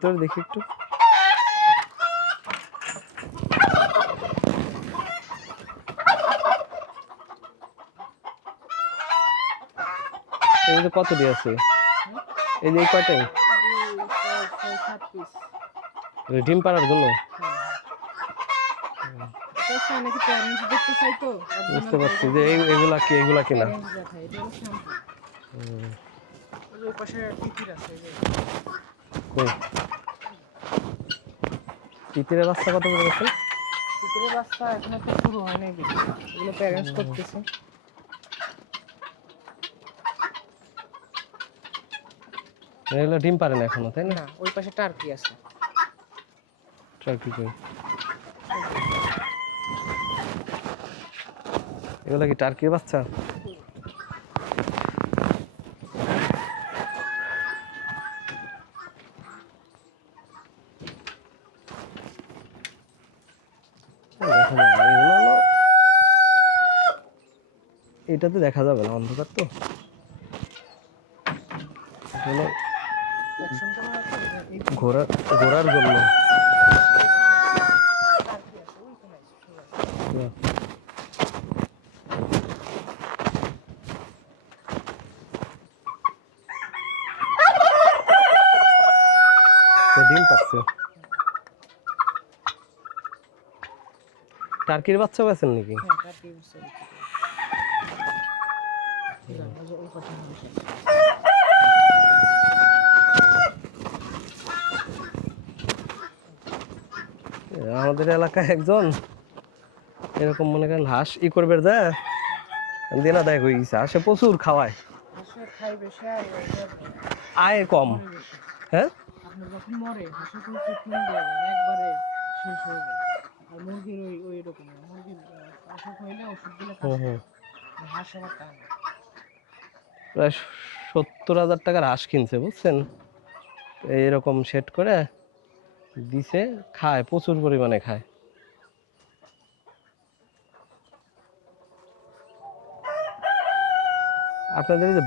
তোর দেখি একটু। এই যে কত দিয়ে আছে এই যে পিস এটা ডিম পাড়ার জন্য? চাই তো বুঝতে পারছি যে এগুলা কি এগুলা কিনা? ওই পাশে আছে তিতিরের বাচ্চা কত করে গেছে তিতিরের বাচ্চা এখনও তো শুরু হয় নাই এগুলো প্যারেন্টস করতেছে। এগুলো ডিম পারে না এখনও তাই না? ওই পাশে টার্কি আছে। ট্রাকি কই এগুলা কি টার্কির বাচ্চা? যাবে না, এগুলো হলো এটাতে দেখা যাবে না অন্ধকার তো। এগুলো অ্যাকশন করা আছে এই ঘোরা ঘোরার জন্য। ডিম পাচ্ছে। টার্কির বাচ্চা আছেন নাকি? হ্যাঁ আমাদের এলাকায় একজন এরকম মনে করেন হাঁস ই করবে যা দেনা দায় হয়ে গেছে। হাঁসে প্রচুর খাওয়ায়। আয় কম। হ্যাঁ? যখন মরে হাঁসের কোনো ট্রিটমেন্ট দেওয়া যায় না, একবারে শেষ হয়ে যায়। আর মুরগির ওই ওই রকম না। মুরগির আহ, অসুখ হইলে। হাঁস প্রায় সত্তর হাজার টাকার হাঁস কিনছে বুঝছেন? এইরকম সেট করে দিছে খায় প্রচুর পরিমাণে খায়। আপনাদের